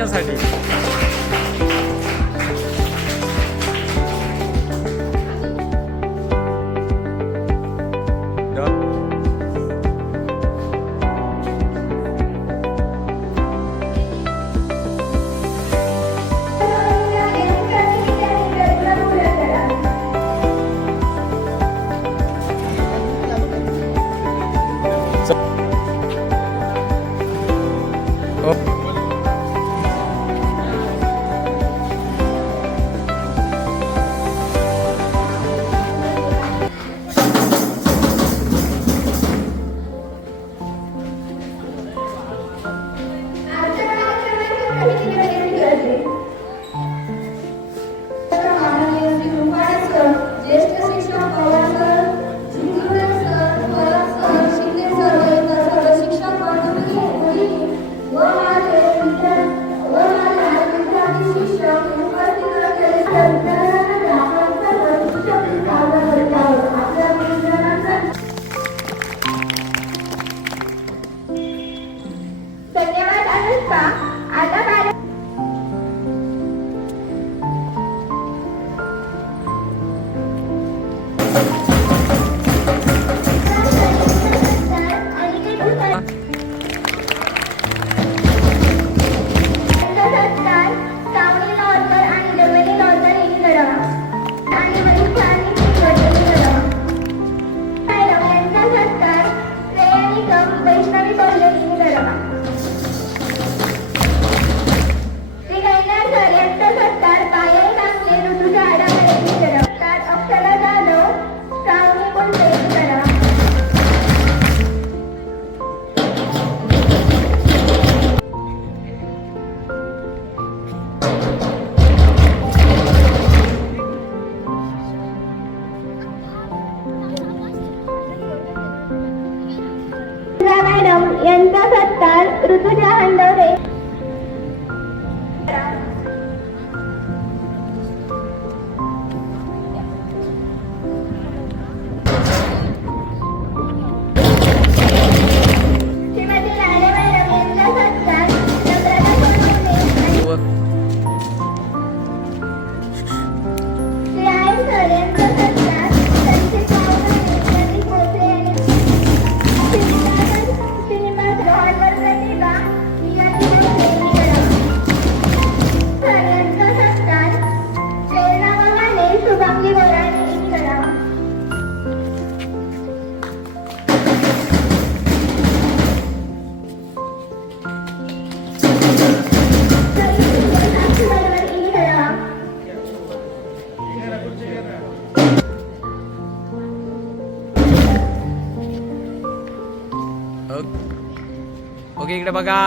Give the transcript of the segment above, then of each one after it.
तिच्यासाठी. यांचा सत्कार ऋतुजा हंडवरे. श्रीमती लाडे मॅडम यांचा सत्कार नम्रता सोनवणे. श्री आई सर यांचा सत्कार संचित गावकरे, प्रदीप भोसले यांनी. ओके, इकडे बघा.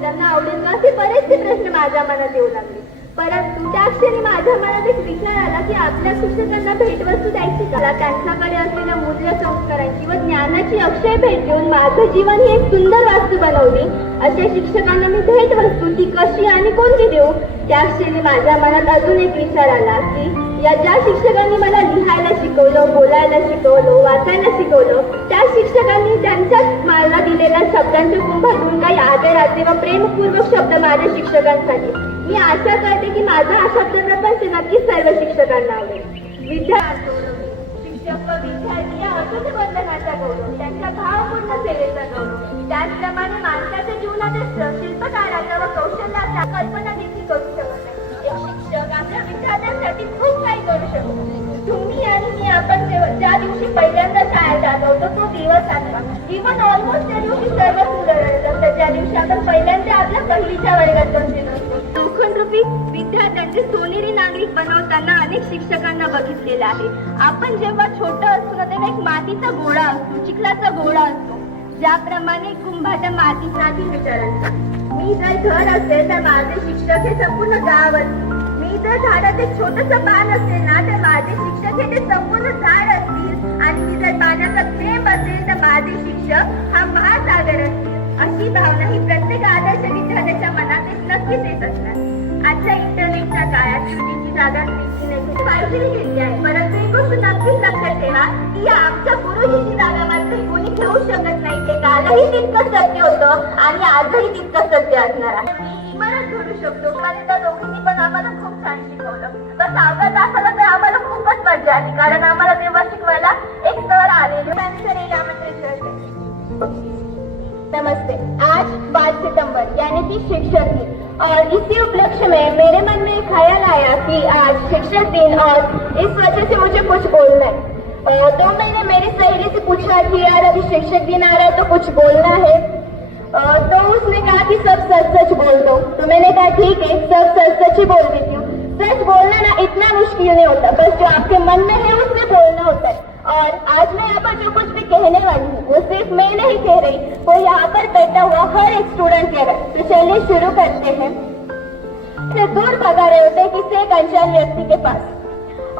त्यांना आवडेल का असे बरेचसे प्रश्न माझ्या मनात येऊ लागले. परंतु त्या क्षणी माझ्या मनात एक विचार आला की आपल्या शिक्षकांना भेटवस्तू द्यायची का. त्यांच्याकडे असलेल्या मूल्य संस्कारांची व ज्ञानाची अक्षय भेट देऊन माझं जीवन ही एक सुंदर वास्तू बनवली. अशा शिक्षकांना मी भेटवस्तू ती कशी आणि कोणती देऊ. त्या क्षणी माझ्या मनात अजून एक विचार आला की या ज्या शिक्षकांनी मला लिहायला शिकवलं, बोलायला शिकवलं, वाचायला शिकवलं, त्या शिक्षकांनी त्यांच्याच मला दिलेल्या शब्दांच्या कुंभातून काही आदराचे व प्रेमपूर्वक शब्द माझ्या शिक्षकांसाठी. मी आशा करते की माझा हा शब्द प्रपंच नक्कीच सर्व शिक्षकांना आवडेल. शिक्षक व विद्यार्थी या अतुट बंधनाचा गौरव, त्यांच्या भावपूर्ण सेवेचा गौरव. त्याचप्रमाणे माणसाच्या जीवनात शिल्पकाराचा व कौशल्याचा कल्पना देखील करू शकत नाही. एक शिक्षक आपल्या विद्यार्थ्यांसाठी खूप काही करू शकतो. सर्वसाधारण इव्हन ऑलमोस्ट त्या दिवशी सर्वच मुलं रडत असतात. ज्या दिवशी आपण पहिल्यांदा आपल्या पहिलीच्या वर्गात बसलेलो असतो. मुखोनरूपी विद्यार्थ्यांचे सोनेरी नागरिक बनवताना अनेक शिक्षकांना बघितलेलं आहे. आपण जेव्हा छोटं असतो ना तेव्हा एक मातीचा गोळा असतो, चिखलाचा गोळा असतो. ज्याप्रमाणे कुंभाच्या मातीसाठी विचारायचा मी जर घर असेल तर माझे शिक्षक हे संपूर्ण गाव असतील. मी जर झाडात एक छोटंसं पान असेल ना तर माझे शिक्षक हे ते संपूर्ण झाड असतील. आणि मी जर पाण्याचा थेंब असेल तर माझे शिक्षक हा महासागर असतील. अशी भावना ही प्रत्येक आदर्श विद्यार्थ्याच्या मनात एक नक्कीच येत असणार. आजच्या इंटरनेटच्या काळात चुकीची जागा खूप काळजी घेतली आहे. परंतु एक गोष्ट नक्कीच लक्षात ठेवा की या आमच्या गुरुजीची जागा मात्र कोणी घेऊ शकत नाही. ते कालही तितकंच सत्य होतं आणि आजही तितकंच सत्य असणार आहे. मी इमारत जोडू शकतो कारण त्या दोघींनी पण आम्हाला खूप छान शिकवलं. तर 6व्या तासाला तर आम्हाला खूपच मजा आली कारण आम्हाला तेव्हा शिकवायला एक सर आलेले. नमस्ते. आज 5 सितंबर यानी कि शिक्षक दिन और इसी उपलक्ष्य में मेरे मन में ख्याल आया कि आज शिक्षक दिन और इस वजह से मुझे कुछ बोलना है। तो मैंने मेरी सहेली से पूछा कि यार अभी शिक्षक दिन आ रहा है तो कुछ बोलना है। तो उसने कहा कि सब सच सच बोल दो। तो मैंने कहा ठीक है सब सच सच ही बोल देती हूँ। सच बोलना ना इतना मुश्किल नहीं होता, बस जो आपके मन में है उससे बोलना होता है। और आज मैं यहाँ पर जो कुछ भी कहने वाली हूँ वो सिर्फ मैं नहीं कह रही, वो यहाँ पर बैठा हुआ हर एक स्टूडेंट कह रहा है। तो चलिए शुरू करते हैं। से दूर भगा रहे होते हैं किसी एक अनजान व्यक्ति के पास।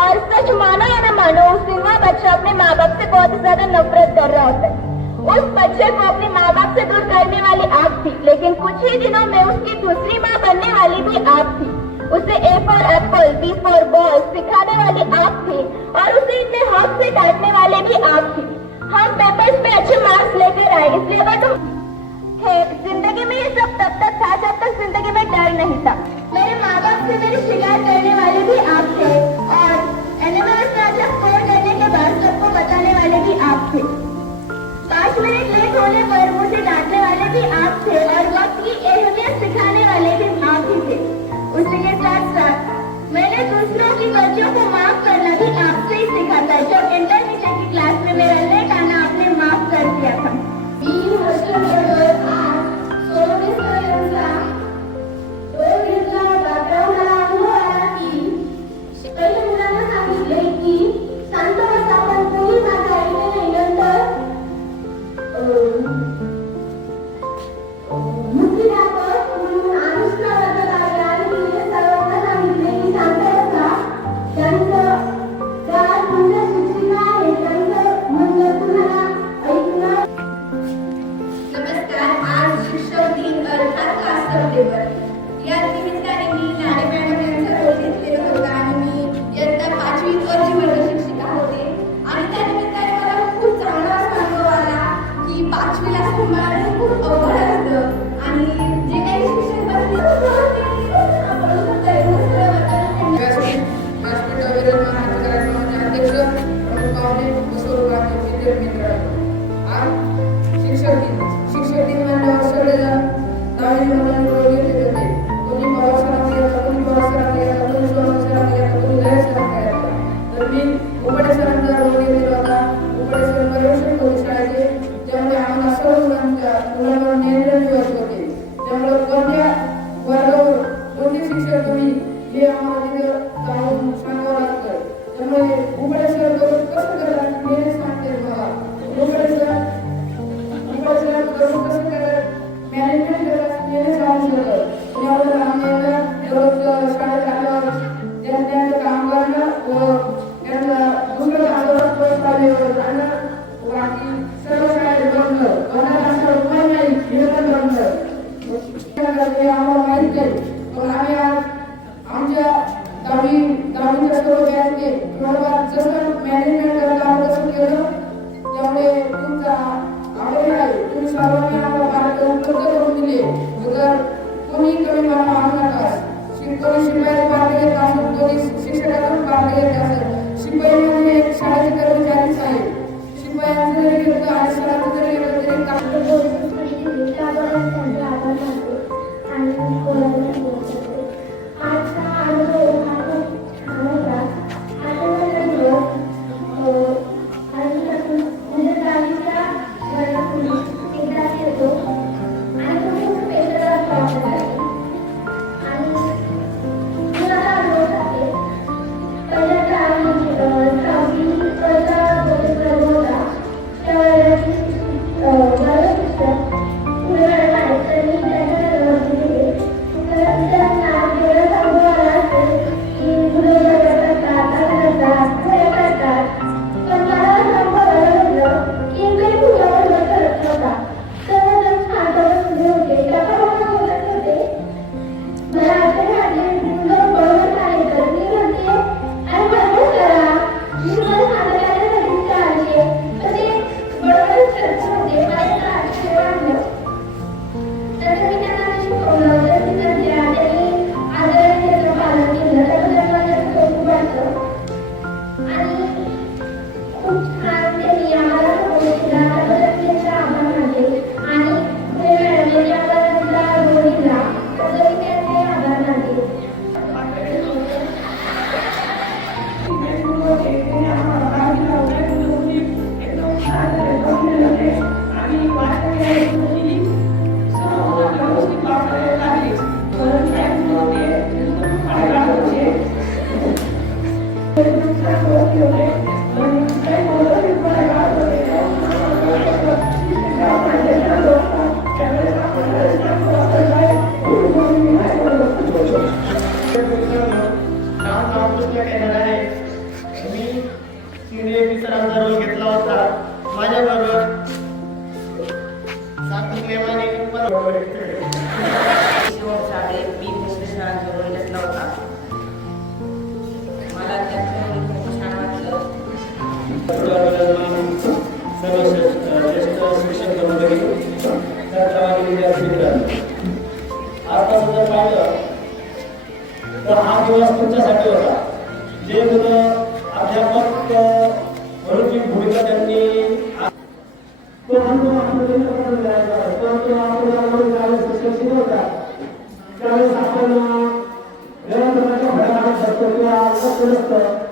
और सच मानो या न मानो उस दिन वह बच्चा अपने माँ बाप से बहुत ज्यादा नफरत कर रहा होता है। उस बच्चे को अपने माँ बाप से दूर करने वाली आप थी, लेकिन कुछ ही दिनों में उसकी दूसरी माँ बनने वाली भी आप थी। उसे A for Apple, B for ball सिखाने वाली आप थी और उसे इतने हक से डांटने वाले भी आप थी। हम पेपर्स में अच्छे मार्क्स लेकर आए, इसलिए बट जिंदगी में ये सब तब तक था जब तक जिंदगी में डर नहीं था। मेरे माँ बाप से मेरी शिकायत करने वाले भी आप थे और एनिमल्स में अच्छा स्कोर करने के बाद सबको बताने वाले भी आप थे। 5 मिनट लेट होने पर मुझे डांटने वाले भी आप थे और वक्त की अहमियत सिखाने वाले भी आप ही थे। उसी के साथ साथ मैंने दूसरों की गलतियों को माफ करना भी आपसे ही सीखा था। जब इंटरमीडिएट की क्लास में मेरा लेट आना आपने माफ कर दिया था। या निमित्ताने मी लाडे मॅडम यांचा रोल घेतलेला होता आणि मी इयत्ता 5वी वर्ग शिक्षिका होते आणि त्या निमित्ताने मला खूप चांगला अनुभव आला की 5वीला सांभाळणे खूप अवघड असतं आणि जे काही शिक्षक शिक्षक दिन म्हणल्यावर सगळेजण तर हा दिवस तुमच्यासाठी होता. जे मुलं अध्यापक म्हणून जी भूमिका त्यांनी तो अनुभव आपल्याला करायचा तो आपण ज्यावेळेस शिक्षक शिकवता त्यावेळेस आपण वेळापत्रकाच्या भराभारात बसतो किंवा लक्ष नसतं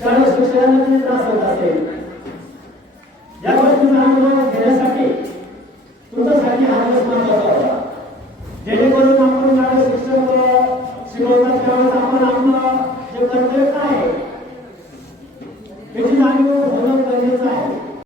त्यावेळेस शिक्षकांना किती त्रास होत असेल. या गोष्टीचा अनुभव घेण्यासाठी तुमच्यासाठी हा दिवस महत्वाचा होता. जेणेकरून आपण ज्यावेळेस शिक्षक शिकवतात त्यावेळेस आपण आपलं जे कर्तव्य काय आहे